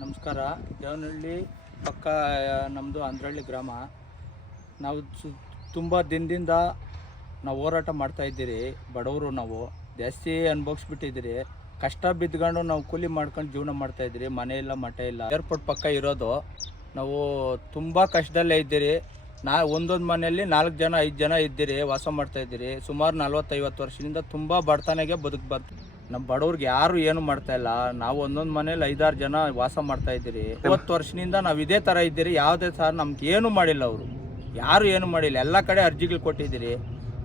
ನಮಸ್ಕಾರ. ದೇವನಹಳ್ಳಿ ಪಕ್ಕ ನಮ್ಮದು ಅಂದ್ರಳ್ಳಿ ಗ್ರಾಮ. ನಾವು ಸು- ತುಂಬ ದಿನದಿಂದ ನಾವು ಹೋರಾಟ ಮಾಡ್ತಾಯಿದ್ದೀರಿ ಬಡವರು ನಾವು. ಜಾಸ್ತಿ ಅನುಭವಿಸ್ಬಿಟ್ಟಿದ್ದೀರಿ. ಕಷ್ಟ ಬಿದ್ಕೊಂಡು ನಾವು ಕೂಲಿ ಮಾಡ್ಕೊಂಡು ಜೀವನ ಮಾಡ್ತಾಯಿದ್ದೀರಿ ಮನೆ ಇಲ್ಲ, ಮಠ ಇಲ್ಲ. ಏರ್ಪೋರ್ಟ್ ಪಕ್ಕ ಇರೋದು. ನಾವು ತುಂಬ ಕಷ್ಟದಲ್ಲೇ ಇದ್ದೀರಿ. ನಾ, ಒಂದೊಂದು ಮನೆಯಲ್ಲಿ ನಾಲ್ಕು ಜನ, ಐದು ಜನ ಇದ್ದೀರಿ, ವಾಸ ಮಾಡ್ತಾಯಿದ್ದೀರಿ ಸುಮಾರು ನಲ್ವತ್ತೈವತ್ತು ವರ್ಷದಿಂದ ತುಂಬ ಬಡತನೆಗೆ ಬದುಕು ಬಂತು. ನಮ್ಮ ಬಡವ್ರಿಗೆ ಯಾರು ಏನು ಮಾಡ್ತಾ ಇಲ್ಲ. ನಾವು ಒಂದೊಂದು ಮನೇಲಿ ಐದಾರು ಜನ ವಾಸ ಮಾಡ್ತಾ ಇದ್ದೀರಿ. ಇವತ್ತು ವರ್ಷದಿಂದ ನಾವು ಇದೇ ಥರ ಇದ್ದೀರಿ. ಯಾವುದೇ ಸರ್ ನಮ್ಗೆ ಏನು ಮಾಡಿಲ್ಲ ಅವರು. ಯಾರು ಏನು ಮಾಡಿಲ್ಲ. ಎಲ್ಲ ಕಡೆ ಅರ್ಜಿಗಳು ಕೊಟ್ಟಿದ್ದೀರಿ.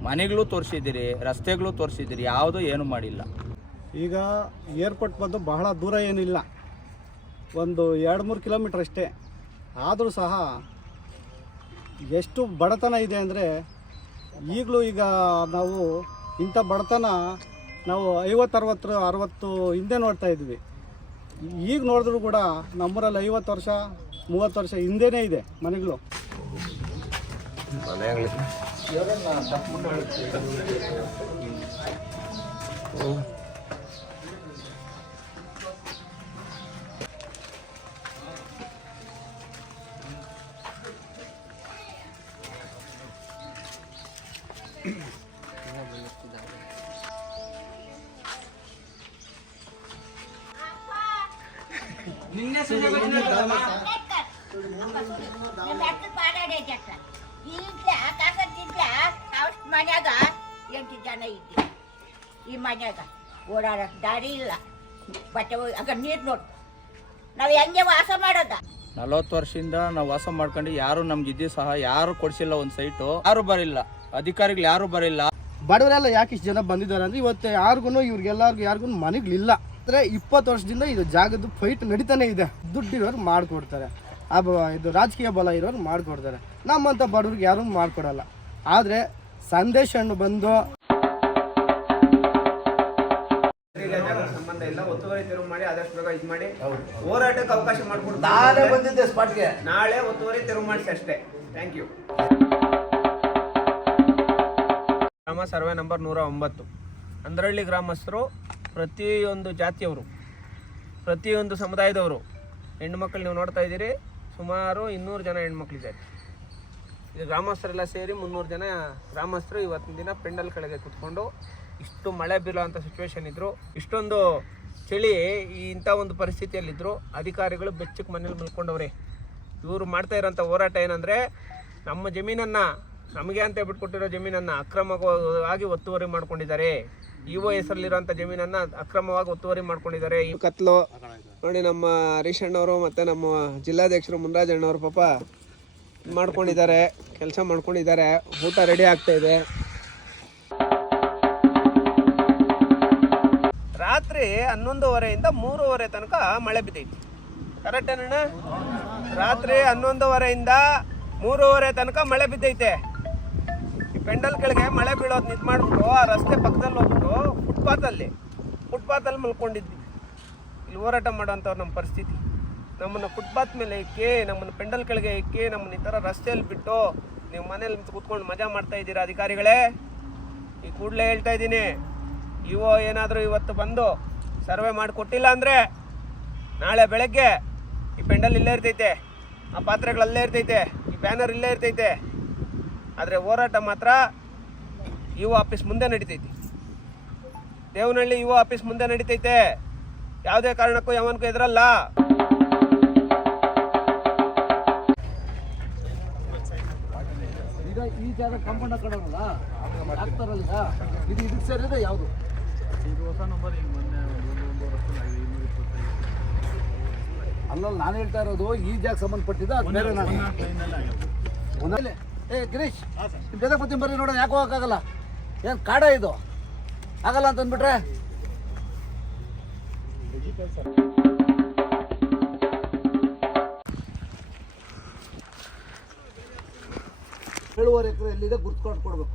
ಮನೆಗಳು ತೋರಿಸಿದ್ದೀರಿ. ರಸ್ತೆಗಳು ತೋರಿಸಿದ್ದೀರಿ. ಯಾವುದೂ ಏನು ಮಾಡಿಲ್ಲ. ಈಗ ಏರ್ಪೋರ್ಟ್ ಬಂದು ಬಹಳ ದೂರ ಏನಿಲ್ಲ. ಒಂದು ಎರಡು ಮೂರು ಕಿಲೋಮೀಟ್ರ್ ಅಷ್ಟೇ. ಆದರೂ ಸಹ ಎಷ್ಟು ಬಡತನ ಇದೆ ಅಂದರೆ ಈಗಲೂ ಈಗ ನಾವು ಇಂಥ ಬಡತನ ನಾವು ಐವತ್ತು, ಅರವತ್ತು ಅರವತ್ತು ಹಿಂದೆ ನೋಡ್ತಾ ಇದ್ವಿ. ಈಗ ನೋಡಿದ್ರು ಕೂಡ ನಮ್ಮೂರಲ್ಲಿ ಐವತ್ತು ವರ್ಷ, ಮೂವತ್ತು ವರ್ಷ ಹಿಂದೆನೇ ಇದೆ ಮನೆಗಳು. ಕಾಕತ್ತಿದ್ಲ ಅಷ್ಟು ಮನ್ಯಾಗ ಎಂಟು ಜನ ಇದ್ದೀವಿ ಈ ಮನ್ಯಾಗ ಓಡಾಡಕ್ ದಾರಿ ಇಲ್ಲ ಬಟ್ಟೆ ಆಗ ನೀರು ನೋಡು ನಾವು ಹೆಂಗೆ ವಾಸ ಮಾಡೋದ ನಲವತ್ತು ವರ್ಷದಿಂದ ನಾವು ವಾಸ ಮಾಡ್ಕೊಂಡು ಯಾರು ನಮ್ಗೆ ಇದ್ದೀವಿ ಸಹ ಯಾರು ಕೊಡ್ಸಿಲ್ಲ ಒಂದು ಸೈಟು ಯಾರು ಬರಿಲ್ಲ. ಅಧಿಕಾರಿಗಳು ಯಾರು ಬರಿಲ್ಲ. ಬಡವರೆಲ್ಲ ಯಾಕೆ ಇಷ್ಟು ಜನ ಬಂದಿದ್ದಾರೆ ಅಂದ್ರೆ ಇವತ್ತು ಯಾರಿಗೂ ಇವ್ರಿಗೆಲ್ಲರಿಗೂ ಯಾರಿಗೂ ಮನೆಗಳಿಲ್ಲ. ಅಂದರೆ ಇಪ್ಪತ್ತು ವರ್ಷದಿಂದ ಇದು ಜಾಗದ ಫೈಟ್ ನಡೀತಾನೆ ಇದೆ. ದುಡ್ಡಿರೋರು ಮಾಡಿಕೊಡ್ತಾರೆ. ಆ ಬ- ಇದು ರಾಜಕೀಯ ಬಲ ಇರೋರು ಮಾಡಿಕೊಡ್ತಾರೆ. ನಮ್ಮಂಥ ಬಡವ್ರಿಗೆ ಯಾರೂ ಮಾಡಿಕೊಡಲ್ಲ. ಆದರೆ ಸಂದೇಶ ಹಣ್ಣು ಬಂದು ಸಂಬಂಧ ಇಲ್ಲ. ಒತ್ತುವರಿ ತೆರವು ಮಾಡಿ ಆದಷ್ಟು ಬೇಗ ಇದು ಮಾಡಿ. ಹೋರಾಟಕ್ಕೆ ಅವಕಾಶ ಮಾಡಿಕೊಡ್ತೀವಿ. ನಾಳೆ ಬಂದಿದ್ದೆ ಸ್ಪಾಟ್ಗೆ. ನಾಳೆ ಒತ್ತುವರಿ ತೆರವು ಮಾಡಿಸಿ ಅಷ್ಟೇ. ಥ್ಯಾಂಕ್ ಯು ಗ್ರಾಮ ಸರ್ವೆ ನಂಬರ್ ನೂರ ಒಂಬತ್ತು. ಅಂದ್ರಳ್ಳಿ ಗ್ರಾಮಸ್ಥರು ಪ್ರತಿಯೊಂದು ಜಾತಿಯವರು, ಪ್ರತಿಯೊಂದು ಸಮುದಾಯದವರು ಹೆಣ್ಮಕ್ಳು ನೀವು ನೋಡ್ತಾ ಇದ್ದೀರಿ, ಸುಮಾರು ಇನ್ನೂರು ಜನ ಹೆಣ್ಮಕ್ಳಿದ್ದಾರೆ ಇದು ಗ್ರಾಮಸ್ಥರೆಲ್ಲ ಸೇರಿ ಮುನ್ನೂರು ಜನ ಗ್ರಾಮಸ್ಥರು ಇವತ್ತಿನ ದಿನ ಪೆಂಡಲ್ ಕೆಳಗೆ ಕುತ್ಕೊಂಡು ಇಷ್ಟು ಮಳೆ ಬೀಳುವಂಥ ಸಿಚುವೇಶನ್ ಇದ್ದರು ಇಷ್ಟೊಂದು ಚಳಿ ಈ ಇಂಥ ಒಂದು ಪರಿಸ್ಥಿತಿಯಲ್ಲಿದ್ದರು ಅಧಿಕಾರಿಗಳು ಬೆಚ್ಚಕ್ಕೆ ಮನೇಲಿ ಮಲ್ಕೊಂಡವ್ರೆ. ಇವರು ಮಾಡ್ತಾ ಇರೋಂಥ ಹೋರಾಟ ಏನಂದರೆ, ನಮ್ಮ ಜಮೀನನ್ನು ನಮಗೆ ಅಂತ ಬಿಟ್ಕೊಟ್ಟಿರೋ ಜಮೀನನ್ನು ಅಕ್ರಮವಾಗಿ ಒತ್ತುವರಿ ಮಾಡ್ಕೊಂಡಿದ್ದಾರೆ. ಇ ಒ ಹೆಸರಲ್ಲಿರುವಂಥ ಜಮೀನನ್ನು ಅಕ್ರಮವಾಗಿ ಒತ್ತುವರಿ ಮಾಡ್ಕೊಂಡಿದ್ದಾರೆ. ಈ ಕತ್ಲು ನೋಡಿ ನಮ್ಮ ಹರೀಶ್ ಅಣ್ಣವರು ಮತ್ತು ನಮ್ಮ ಜಿಲ್ಲಾಧ್ಯಕ್ಷರು ಮುನ್ರಾಜ್ ಅಣ್ಣವರು ಪಾಪ ಮಾಡ್ಕೊಂಡಿದ್ದಾರೆ, ಕೆಲಸ ಮಾಡ್ಕೊಂಡಿದ್ದಾರೆ, ಊಟ ರೆಡಿ ಆಗ್ತಾ ಇದೆ. ರಾತ್ರಿ ಹನ್ನೊಂದುವರೆಯಿಂದ ಮೂರುವರೆ ತನಕ ಮಳೆ ಬಿದ್ದೈತಿ. ಕರೆಕ್ಟ್ ಏನಣ್ಣ? ರಾತ್ರಿ ಹನ್ನೊಂದುವರೆಯಿಂದ ಮೂರುವರೆ ತನಕ ಮಳೆ ಬಿದ್ದೈತೆ. ಪೆಂಡಲ್ ಕೆಳಗೆ ಮಳೆ ಬೀಳೋದು ನಿಂತು ಮಾಡ್ಬಿಟ್ಟು ಆ ರಸ್ತೆ ಪಕ್ಕದಲ್ಲಿ ಹೋಗ್ಬಿಟ್ಟು ಫುಟ್ಪಾತಲ್ಲಿ ಫುಟ್ಪಾತಲ್ಲಿ ಮಲ್ಕೊಂಡಿದ್ವಿ. ಇಲ್ಲಿ ಹೋರಾಟ ಮಾಡೋಂಥವ್ರು ನಮ್ಮ ಪರಿಸ್ಥಿತಿ. ನಮ್ಮನ್ನು ಫುಟ್ಪಾತ್ ಮೇಲೆ ಇಕ್ಕಿ, ನಮ್ಮನ್ನು ಪೆಂಡಲ್ ಕೆಳಗೆ ಇಕ್ಕಿ, ನಮ್ಮನ್ನು ಈ ಥರ ರಸ್ತೆಯಲ್ಲಿ ಬಿಟ್ಟು ನೀವು ಮನೇಲಿ ಕೂತ್ಕೊಂಡು ಮಜಾ ಮಾಡ್ತಾ ಇದ್ದೀರಾ ಅಧಿಕಾರಿಗಳೇ? ಈ ಕೂಡಲೇ ಹೇಳ್ತಾ ಇದ್ದೀನಿ. ಇವು ಏನಾದರೂ ಇವತ್ತು ಬಂದು ಸರ್ವೆ ಮಾಡಿಕೊಟ್ಟಿಲ್ಲ ಅಂದರೆ ನಾಳೆ ಬೆಳಗ್ಗೆ ಈ ಪೆಂಡಲ್ ಇಲ್ಲೇ ಇರ್ತೈತೆ, ಆ ಪಾತ್ರೆಗಳಲ್ಲೇ ಇರ್ತೈತೆ, ಈ ಬ್ಯಾನರ್ ಇಲ್ಲೇ ಇರ್ತೈತೆ. ಆದರೆ ಹೋರಾಟ ಮಾತ್ರ ಯುವ ಆಫೀಸ್ ಮುಂದೆ ನಡೀತೈತಿ. ದೇವನಹಳ್ಳಿ ಯುವ ಆಫೀಸ್ ಮುಂದೆ ನಡೀತೈತೆ. ಯಾವುದೇ ಕಾರಣಕ್ಕೂ ಯಾವನ್ಗೂ ಎದುರಲ್ಲ ಈಗ ಈ ಜಾಗ ಕಾಂಪೌಂಡ್ ಹಾಕ್ತಾರಲ್ಲ ಇದು ಇದಕ್ಕೆ ಸೇರಿದ್ರೆ ಯಾವುದು? ಅಲ್ಲಲ್ಲ ನಾನು ಹೇಳ್ತಾ ಇರೋದು ಈ ಜಾಗ ಸಂಬಂಧಪಟ್ಟಿದ್ದ ಅದು ಬೇರೆ ನಾನು. ಒಂದಲ್ಲೇ ಏ ಗಿರೀಶ್ ಜೊತೆ ಬರ್ತೀನಿ ಬರ್ರಿ ನೋಡೋಣ ಯಾಕೆ ಹೋಗೋಕ್ಕಾಗಲ್ಲ. ಏನು ಕಾಡ ಇದು? ಆಗಲ್ಲ ಅಂತ ಅಂದ್ಬಿಟ್ರೆ? ಏಳುವರೆ ಎಕರೆ ಎಲ್ಲಿದೆ ಗುರ್ತು ಕೊಡ್ಬೇಕು.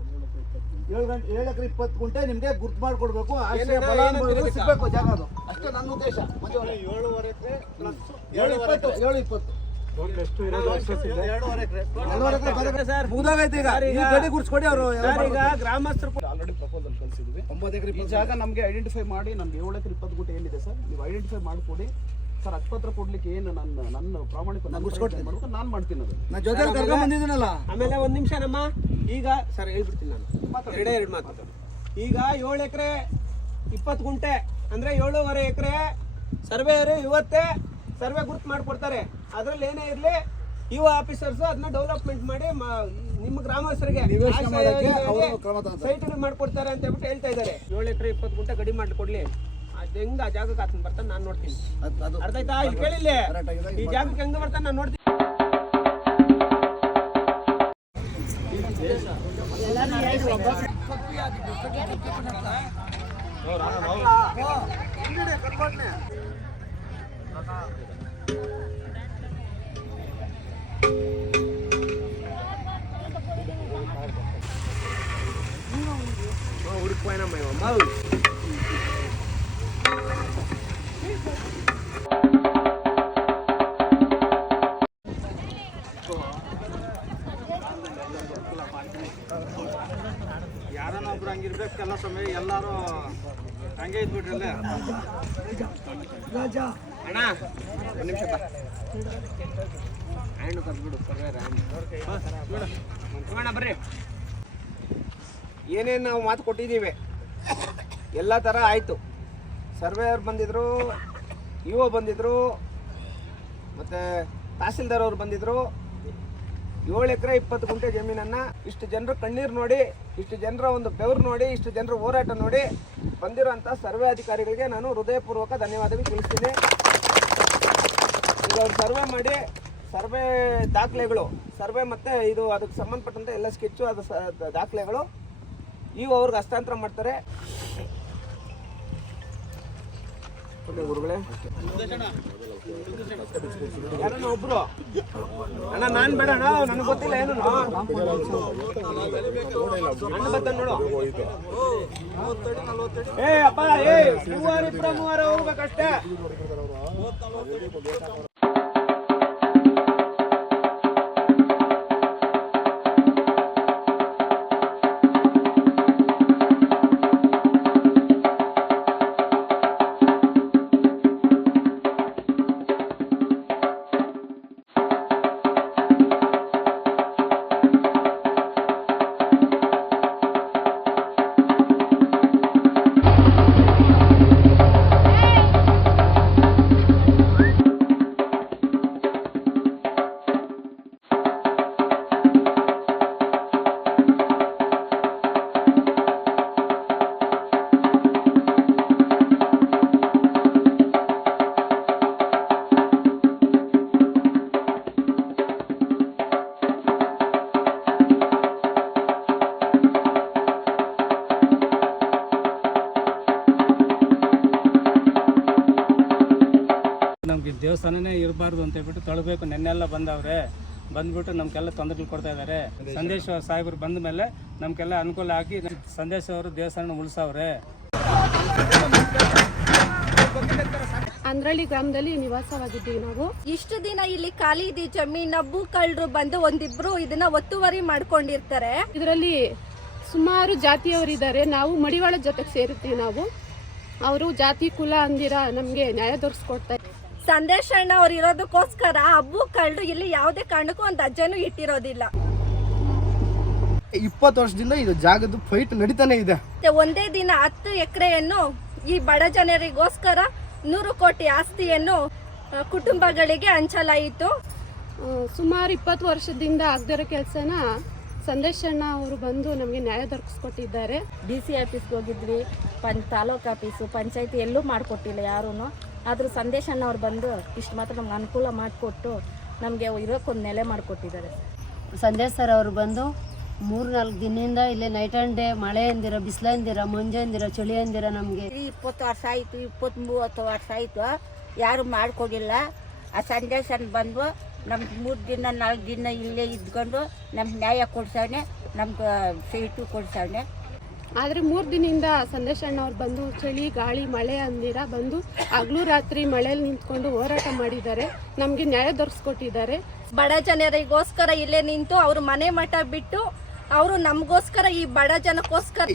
ಏಳು ಗಂಟೆ ಏಳು ಎಕರೆ ಇಪ್ಪತ್ತು ಗುಂಟೆ ನಿಮಗೆ ಗುರ್ತು ಮಾಡ್ಕೊಡ್ಬೇಕು ಸಿಗ್ಬೇಕು ಜಾಗ ಅದು. ಅಷ್ಟೇ ನನ್ನ ಉದ್ದೇಶ. ಏಳುವರೆ ಎಕರೆ ಏಳು ಇಪ್ಪತ್ತು ಏಳು ಇಪ್ಪತ್ತು. ಈ ಜಾಗ ನಮಗೆ ಐಡೆಂಟಿಫೈ ಮಾಡಿ ನಮ್ಗೆ ಏಳು ಎಕರೆ ಇಪ್ಪತ್ತು ಗುಂಟೆ ಏನಿದೆ ಸರ್ ನೀವು ಐಡೆಂಟಿಫೈ ಮಾಡಿಕೊಡಿ. ಸರ್ ಅಕ್ಪತ್ರ ಕೊಡ್ಲಿಕ್ಕೆ ಏನು ನನ್ನ ನನ್ನ ಪ್ರಾಮಾಣಿಕ ನಾನು ಮಾಡ್ತೀನಿ ಅದು ನಾ ಜೊತೆ ಕರ್ಕೊಂಡ್ ಬಂದಿದ್ದೀನಲ್ಲ. ಆಮೇಲೆ ಒಂದ್ ನಿಮಿಷ ನಮ್ಮ ಈಗ ಸರ್ ಹೇಳ್ಬಿಡ್ತೀನಿ ನಾನು. ಎರಡೇ ಎರಡು ಮಾತು. ಈಗ ಏಳು ಎಕರೆ ಇಪ್ಪತ್ತು ಗುಂಟೆ ಅಂದ್ರೆ ಏಳೂವರೆ ಎಕರೆ ಸರ್ವೇಯರು ಇವತ್ತೇ ಸರ್ವೆ ಗುರುತು ಮಾಡ್ಕೊಡ್ತಾರೆ. ಅದ್ರಲ್ಲಿ ಏನೇ ಇರಲಿ ಯುವ ಆಫೀಸರ್ಸ್ ಅದನ್ನ ಡೆವಲಪ್ಮೆಂಟ್ ಮಾಡಿ ನಿಮ್ಮ ಗ್ರಾಮಸ್ಥರಿಗೆ ಸೈಟ್ಗಳು ಮಾಡ್ಕೊಡ್ತಾರೆ ಅಂತ ಹೇಳ್ಬಿಟ್ಟು ಹೇಳ್ತಾ ಇದ್ದಾರೆ. ಏಳು ಎಕರೆ ಇಪ್ಪತ್ತು ಗುಂಟೆ ಗಡಿ ಮಾಡಿಕೊಡ್ಲಿ. ಅದು ಅದ್ ಆ ಜಾಗಕ್ಕೆ ಆತನ ಬರ್ತಾನೆ ನಾನು ನೋಡ್ತೀನಿ. ಅರ್ಥ ಆಯ್ತಾ? ಇಲ್ಲಿ ಕೇಳಿಲ್ಲ. ಈ ಜಾಗಕ್ಕೆ ಹೆಂಗ ಬರ್ತಾನೆ ನಾನು ನೋಡ್ತೀನಿ. ಹುಡುಕ್ವಾಯನಮ್ಮ ಇವ ಮೌ ಯಾರನ್ನ ಒಬ್ರು ಹಂಗಿರ್ಬೇಕಲ್ಲ ಸಮಯ ಎಲ್ಲಾರು ಹಂಗೆ ಇದ್ಬಿಟ್ರಲ್ಲ ಅಣ್ಣ, ಒಂದು ನಿಮಿಷ ಹಣ್ಣು ಕರ್ದ್ಬಿಡು ಸರ್ವೇರ ಅಣ್ಣ ಬರ್ರಿ. ಏನೇನು ನಾವು ಮಾತು ಕೊಟ್ಟಿದ್ದೀವಿ? ಎಲ್ಲ ಥರ ಆಯಿತು. ಸರ್ವೇಯರ್ ಬಂದಿದ್ರು ಒ ಬಂದಿದ್ದರು ಮತ್ತು ತಹಸೀಲ್ದಾರ್ ಅವ್ರು ಬಂದಿದ್ದರು ಏಳು ಎಕರೆ ಇಪ್ಪತ್ತು ಗುಂಟೆ ಜಮೀನನ್ನು ಇಷ್ಟು ಜನರು ಕಣ್ಣೀರು ನೋಡಿ, ಇಷ್ಟು ಜನರ ಒಂದು ಬೆವರು ನೋಡಿ, ಇಷ್ಟು ಜನರ ಹೋರಾಟ ನೋಡಿ ಬಂದಿರೋಂಥ ಸರ್ವೆ ಅಧಿಕಾರಿಗಳಿಗೆ ನಾನು ಹೃದಯಪೂರ್ವಕ ಧನ್ಯವಾದಗಳು ತಿಳಿಸ್ತೀನಿ. ಈಗ ಅವ್ರು ಸರ್ವೆ ಮಾಡಿ, ಸರ್ವೆ ದಾಖಲೆಗಳು, ಸರ್ವೆ ಮತ್ತು ಇದು ಅದಕ್ಕೆ ಸಂಬಂಧಪಟ್ಟಂಥ ಎಲ್ಲ ಸ್ಕೆಚ್ಚು ಅದು ದಾಖಲೆಗಳು. ಇವು ಅವ್ರಿಗೆ ಹಸ್ತಾಂತರ ಮಾಡ್ತಾರೆ. ಗುರುಗಳೇ. ಯಾರನ್ನ ಒಬ್ರು? ಅಣ್ಣ, ನಾನ್ ಬೇಡ, ಅಣ್ಣ, ನನಗೆ ಗೊತ್ತಿಲ್ಲ, ಏನು? ಅಣ್ಣ ಬರ್ತಾನೆ ನೋಡು. ಏ, ಅಪ್ಪ, ಏ ಮೂವರು ಇಬ್ಬರ ಮೂವರು ಹೋಗ್ಬೇಕಷ್ಟೇ. ನಮ್ಗೆ ದೇವಸ್ಥಾನನೇ ಇರಬಾರ್ದು ಅಂತ ಹೇಳ್ಬಿಟ್ಟು ತೊಳಬೇಕು ನೆನ್ನೆಲ್ಲ ಬಂದವ್ರೆ. ಬಂದ್ಬಿಟ್ಟು ನಮ್ಗೆಲ್ಲ ತೊಂದರೆಗಳು ಕೊಡ್ತಾ ಇದ್ದಾರೆ ಸಂದೇಶ ಸಾಹೇಬರು ಬಂದ ಮೇಲೆ ನಮ್ಗೆಲ್ಲ ಅನುಕೂಲ ಆಗಿ ಸಂದೇಶ ಅವರು ದೇವಸ್ಥಾನ ಉಳಿಸವ್ರೆ. ಅಂದ್ರಳ್ಳಿ ಗ್ರಾಮದಲ್ಲಿ ನಿವಾಸವಾಗಿದ್ದೀವಿ ನಾವು. ಇಷ್ಟು ದಿನ ಇಲ್ಲಿ ಖಾಲಿ ಇದೆ ಜಮೀನ ಕಳ್ಳರು ಬಂದು ಒಂದಿಬ್ರು ಇದನ್ನ ಒತ್ತುವರಿ ಮಾಡ್ಕೊಂಡಿರ್ತಾರೆ. ಇದರಲ್ಲಿ ಸುಮಾರು ಜಾತಿಯವರಿದ್ದಾರೆ. ನಾವು ಮಡಿವಾಳ ಜೊತೆಗೆ ಸೇರುತ್ತೀವಿ ನಾವು. ಅವರು ಜಾತಿ ಕುಲ ಅಂದಿರ ನಮಗೆ ನ್ಯಾಯ ದೊರಕಿಸ್ಕೊಡ್ತಾರೆ ಸಂದೇಶ ಅಣ್ಣ ಅವ್ರು ಇರೋದಕ್ಕೋಸ್ಕರ ಹಬ್ಬ ಕಳ್ಳು ಕಳ್ಳರು ಇಲ್ಲಿ ಯಾವುದೇ ಕಾರಣಕ್ಕೂ ಒಂದು ಅಜ್ಜನೂ ಇಟ್ಟಿರೋದಿಲ್ಲ. ಇಪ್ಪತ್ತು ವರ್ಷದಿಂದ ಇದು ಜಾಗದ ಫೈಟ್ ನಡೀತಾನೆ ಇದೆ. ಮತ್ತೆ ಒಂದೇ ದಿನ ಹತ್ತು ಎಕರೆಯನ್ನು ಈ ಬಡ ಜನರಿಗೋಸ್ಕರ ನೂರು ಕೋಟಿ ಆಸ್ತಿಯನ್ನು ಆ, ಕುಟುಂಬಗಳಿಗೆ ಹಂಚಲಾಯಿತು. ಸುಮಾರು ಇಪ್ಪತ್ತು ವರ್ಷದಿಂದ ಆಗದಿರೋ ಕೆಲಸನ ಸಂದೇಶಣ್ಣ ಅಣ್ಣ ಅವರು ಬಂದು ನಮಗೆ ನ್ಯಾಯ ದೊರಕಿಸ್ಕೊಟ್ಟಿದ್ದಾರೆ. ಡಿ ಸಿ ಆಫೀಸ್ಗೆ ಹೋಗಿದ್ವಿ ಪಂಚ್ ತಾಲೂಕು ಆಫೀಸು ಪಂಚಾಯತಿ ಎಲ್ಲೂ ಮಾಡಿಕೊಟ್ಟಿಲ್ಲ ಯಾರೂ ಆದರೂ ಸಂದೇಶ ಅವ್ರು ಬಂದು ಇಷ್ಟು ಮಾತ್ರ ನಮ್ಗೆ ಅನುಕೂಲ ಮಾಡಿಕೊಟ್ಟು ನಮಗೆ ಇರೋಕ್ಕೊಂದು ನೆಲೆ ಮಾಡಿಕೊಟ್ಟಿದ್ದಾರೆ. ಸಂದೇಶ್ ಸರ್ ಅವರು ಬಂದು ಮೂರು ನಾಲ್ಕು ದಿನದಿಂದ ಇಲ್ಲೇ ನೈಟ್ ಆ್ಯಂಡ್ ಡೇ ಮಳೆ ಅಂದಿರ ಬಿಸಿಲು ಮುಂಜೆ ಮಂಜು ಅಂದಿರ ಚಳಿ ಅಂದಿರ ನಮಗೆ. ಇಪ್ಪತ್ತು ವರ್ಷ ಆಯಿತು ಇಪ್ಪತ್ತು ಮೂವತ್ತು ವರ್ಷ ಆಯಿತು ಯಾರು ಮಾಡಿಕೊಡಿಲ್ಲ ಆ ಸಂದೇಶನ ಬಂದು ನಮ್ಗೆ ಮೂರು ದಿನ ನಾಲ್ಕು ದಿನ ಇಲ್ಲೇ ಇದ್ಕೊಂಡು ನಮ್ಗೆ ನ್ಯಾಯ ಕೊಡ್ಸವನೆ ನಮ್ಗೆ ಸೀಟು ಕೊಡ್ಸವನೆ. ಆದರೆ ಮೂರು ದಿನದಿಂದ ಸಂದೇಶ್ ಅಣ್ಣ ಅವ್ರು ಬಂದು ಚಳಿ, ಗಾಳಿ, ಮಳೆ ಅಂದಿರ ಬಂದು ಹಗಲು ರಾತ್ರಿ ಮಳೆಯಲ್ಲಿ ನಿಂತ್ಕೊಂಡು ಹೋರಾಟ ಮಾಡಿದ್ದಾರೆ. ನಮಗೆ ನ್ಯಾಯ ದೊರಕಿಸ್ಕೊಟ್ಟಿದ್ದಾರೆ ಬಡ ಜನರಿಗೋಸ್ಕರ ಇಲ್ಲೇ ನಿಂತು ಅವರು ಮನೆ ಮಠ ಬಿಟ್ಟು ಅವರು ನಮಗೋಸ್ಕರ ಈ ಬಡ ಜನಕ್ಕೋಸ್ಕರ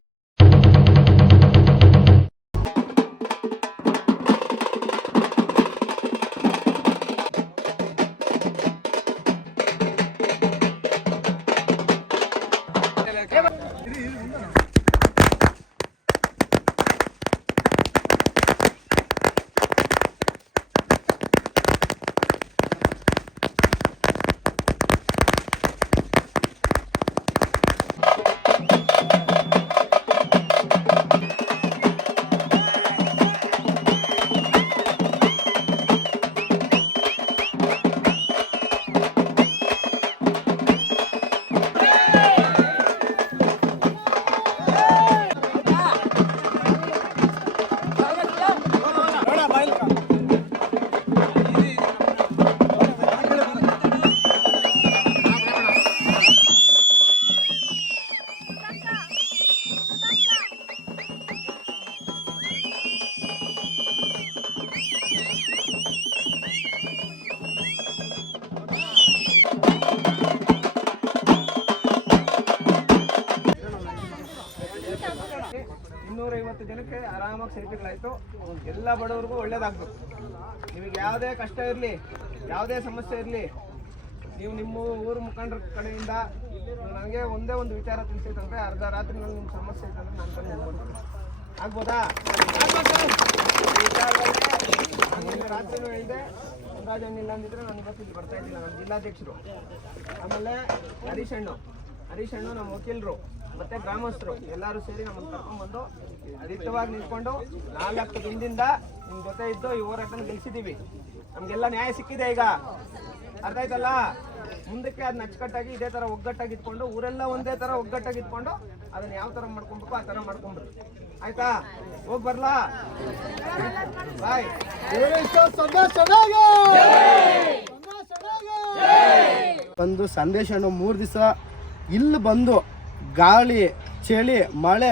ಒಳ್ಳೇದಾಗ್ಬೇಕು ನಿಮಗೆ ಯಾವುದೇ ಕಷ್ಟ ಇರಲಿ, ಯಾವುದೇ ಸಮಸ್ಯೆ ಇರಲಿ, ನೀವು ನಿಮ್ಮ ಊರು ಮುಖಂಡರ ಕಡೆಯಿಂದ ನನಗೆ ಒಂದೇ ಒಂದು ವಿಚಾರ ತಿಳಿಸೈತಂದ್ರೆ ಅರ್ಧ ರಾತ್ರಿ ನನಗೆ ನಿಮ್ಮ ಸಮಸ್ಯೆ ಐತಂದ್ರೆ ನಾನು ತಂದು ಆಗ್ಬೋದಾ? ನಾನು ರಾತ್ರಿನೂ ಹೇಳಿದೆ, ರಾಜಣ್ಣ ಇಲ್ಲ ಅಂದಿದ್ರೆ ನಾನು ಇವತ್ತು ಇಲ್ಲಿ ಬರ್ತಾ ಇದ್ದಿಲ್ಲ, ನಮ್ಮ ಜಿಲ್ಲಾಧ್ಯಕ್ಷರು. ಆಮೇಲೆ ಹರೀಶ್ ಹಣ್ಣು ಹರೀಶ್ ನಮ್ಮ ವಕೀಲರು. ಮತ್ತೆ ಗ್ರಾಮಸ್ಥರು ಎಲ್ಲರೂ ಸೇರಿ ನಮ್ಮನ್ನು ಕರ್ಕೊಂಡ್ಬಂದು ದಿಟ್ಟವಾಗಿ ನಿಂತ್ಕೊಂಡು ನಾಲ್ಕು ದಿನದಿಂದ ನಿಮ್ಮ ಜೊತೆ ಇದ್ದು ಈ ಹೋರಾಟನ ಗೆಲ್ಸಿದ್ದೀವಿ ನಮಗೆಲ್ಲ ನ್ಯಾಯ ಸಿಕ್ಕಿದೆ ಈಗ. ಅರ್ಥ ಆಯ್ತಲ್ಲ? ಮುಂದಕ್ಕೆ ಅದನ್ನ ಅಚ್ಚುಕಟ್ಟಾಗಿ ಇದೇ ತರ ಒಗ್ಗಟ್ಟಾಗಿ ಇಟ್ಕೊಂಡು ಊರೆಲ್ಲ ಒಂದೇ ತರ ಒಗ್ಗಟ್ಟಾಗಿ ಇಟ್ಕೊಂಡು ಅದನ್ನ ಯಾವ ತರ ಮಾಡ್ಕೊಬೇಕು ಆ ತರ ಮಾಡ್ಕೊಂಡ್ರಿ ಆಯ್ತಾ? ಹೋಗ್ ಬರ್ಲಾ? ಬಾಯ್. ಬಂದು ಸಂದೇಶ ಅನ್ನು ಮೂರು ದಿವಸ ಇಲ್ಲಿ ಬಂದು ಗಾಳಿ, ಚಳಿ, ಮಳೆ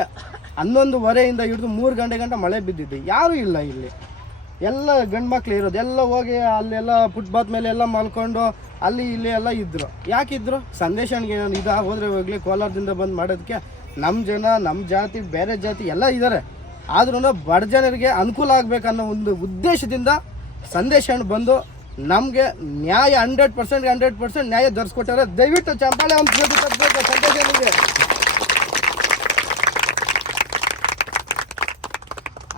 ಹನ್ನೊಂದುವರೆಯಿಂದ ಹಿಡಿದು ಮೂರು ಗಂಟೆ ಗಂಟೆ ಮಳೆ ಬಿದ್ದಿದ್ದು ಯಾರೂ ಇಲ್ಲ ಇಲ್ಲಿ. ಎಲ್ಲ ಗಂಡು ಮಕ್ಳು ಇರೋದು. ಎಲ್ಲ ಹೋಗಿ ಅಲ್ಲೆಲ್ಲ ಫುಟ್ಪಾತ್ ಮೇಲೆ ಎಲ್ಲ ಮಲ್ಕೊಂಡು ಅಲ್ಲಿ ಇಲ್ಲಿ ಎಲ್ಲ ಇದ್ದರು ಯಾಕಿದ್ರು ಸಂದೇಶನ್ಗೆ ನಾನು ಇದು ಹೋದ್ರೆ ಹೋಗಲಿ, ಕೋಲಾರದಿಂದ ಬಂದು ಮಾಡೋದಕ್ಕೆ ನಮ್ಮ ಜನ ನಮ್ಮ ಜಾತಿ, ಬೇರೆ ಜಾತಿ ಎಲ್ಲ ಇದ್ದಾರೆ ಆದ್ರೂ ಬಡ ಜನರಿಗೆ ಅನುಕೂಲ ಆಗ್ಬೇಕನ್ನೋ ಒಂದು ಉದ್ದೇಶದಿಂದ ಸಂದೇಶಣ್ಣ ಬಂದು ನಮಗೆ ನ್ಯಾಯ ಹಂಡ್ರೆಡ್ ಪರ್ಸೆಂಟ್ ಹಂಡ್ರೆಡ್ ಪರ್ಸೆಂಟ್ ನ್ಯಾಯ ದೊರಸ್ಕೊಟ್ಟಾರೆ. ದಯವಿಟ್ಟು ಚಂಪಾಳೆ ಒಂದು ಸಂದೇಶ ಹಣ್ಣಿಗೆ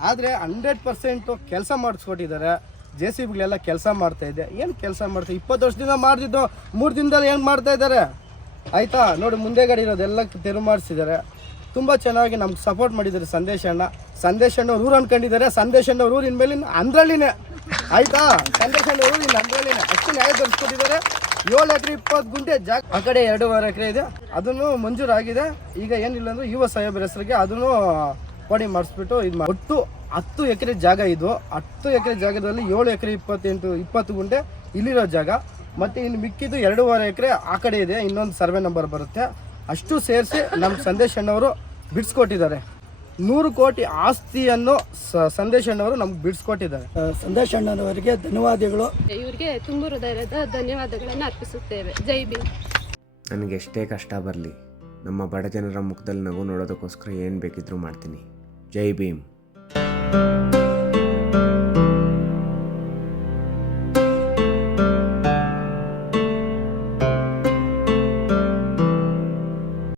ಆದರೆ ಹಂಡ್ರೆಡ್ ಪರ್ಸೆಂಟು ಕೆಲಸ ಮಾಡಿಸ್ಕೊಟ್ಟಿದ್ದಾರೆ. ಜೆ ಸಿ ಬಿಗಳೆಲ್ಲ ಕೆಲಸ ಮಾಡ್ತಾ ಇದೆ. ಏನು ಕೆಲಸ ಮಾಡ್ತಾ ಇಪ್ಪತ್ತು ವರ್ಷದಿಂದ ಮಾಡಿದ್ದು ಮೂರು ದಿನದಲ್ಲಿ ಏನು ಮಾಡ್ತಾ ಇದ್ದಾರೆ? ಆಯಿತಾ? ನೋಡಿ, ಮುಂದೆ ಗಡಿ ಇರೋದೆಲ್ಲ ತೆರು ಮಾಡಿಸಿದ್ದಾರೆ. ತುಂಬ ಚೆನ್ನಾಗಿ ನಮ್ಗೆ ಸಪೋರ್ಟ್ ಮಾಡಿದ್ದಾರೆ ಸಂದೇಶ ಅಣ್ಣ. ಸಂದೇಶ ಅಣ್ಣ ಊರು ಅಂದ್ಕೊಂಡಿದ್ದಾರೆ ಸಂದೇಶ ಅಣ್ಣ ಊರಿನ ಮೇಲೆ ಅಂದ್ರಳ್ಳಿನೇ. ಆಯಿತಾ? ಅಣ್ಣ ಊರು ಇನ್ನು ಅಷ್ಟು ನ್ಯಾಯ ತೋರಿಸ್ಕೊಟ್ಟಿದ್ದಾರೆ ಏಳು ಎಕರೆ, ಇಪ್ಪತ್ತು ಗುಂಟೆ ಜಾಗ ಆ ಕಡೆ ಎರಡೂವರೆ ಎಕರೆ ಇದೆ. ಅದನ್ನು ಮಂಜೂರಾಗಿದೆ ಈಗ ಏನಿಲ್ಲ ಅಂದ್ರೆ ಯುವ ಸಾಹೇಬರ ಹೆಸರಿಗೆ ಅದನ್ನು ಕೋಡಿ ಮಾಡಿಸ್ಬಿಟ್ಟು ಇದು ಮಾಡಿ ಒಟ್ಟು ಹತ್ತು ಎಕರೆ ಜಾಗ ಇದು. ಹತ್ತು ಎಕರೆ ಜಾಗದಲ್ಲಿ ಏಳು ಎಕರೆ, ಇಪ್ಪತ್ತೆಂಟು, ಇಪ್ಪತ್ತು ಗುಂಟೆ ಇಲ್ಲಿರೋ ಜಾಗ. ಮತ್ತು ಇನ್ನು ಮಿಕ್ಕಿದ್ದು ಎರಡೂವರೆ ಎಕರೆ ಆ ಕಡೆ ಇದೆ. ಇನ್ನೊಂದು ಸರ್ವೆ ನಂಬರ್ ಬರುತ್ತೆ. ಅಷ್ಟು ಸೇರಿಸಿ ನಮ್ಮ ಸಂದೇಶ್ ಅಣ್ಣವರು ಬಿಡಿಸ್ಕೊಟ್ಟಿದ್ದಾರೆ. ನೂರು ಕೋಟಿ ಆಸ್ತಿಯನ್ನು ಸ- ಸಂದೇಶ್ ಅಣ್ಣವರು ನಮ್ಗೆ ಬಿಡಿಸ್ಕೊಟ್ಟಿದ್ದಾರೆ. ಸಂದೇಶ್ ಅಣ್ಣನವರಿಗೆ ಧನ್ಯವಾದಗಳು. ಇವರಿಗೆ ತುಂಬ ಹೃದಯದ ಧನ್ಯವಾದಗಳನ್ನು ಅರ್ಪಿಸುತ್ತೇವೆ. ಜೈ ಭೀಮ್. ನನಗೆ ಎಷ್ಟೇ ಕಷ್ಟ ಬರಲಿ ನಮ್ಮ ಬಡ ಜನರ ಮುಖದಲ್ಲಿ ನಗು ನೋಡೋದಕ್ಕೋಸ್ಕರ ಏನು ಬೇಕಿದ್ರೂ ಮಾಡ್ತೀನಿ. ಜೈ ಭೀಮ್.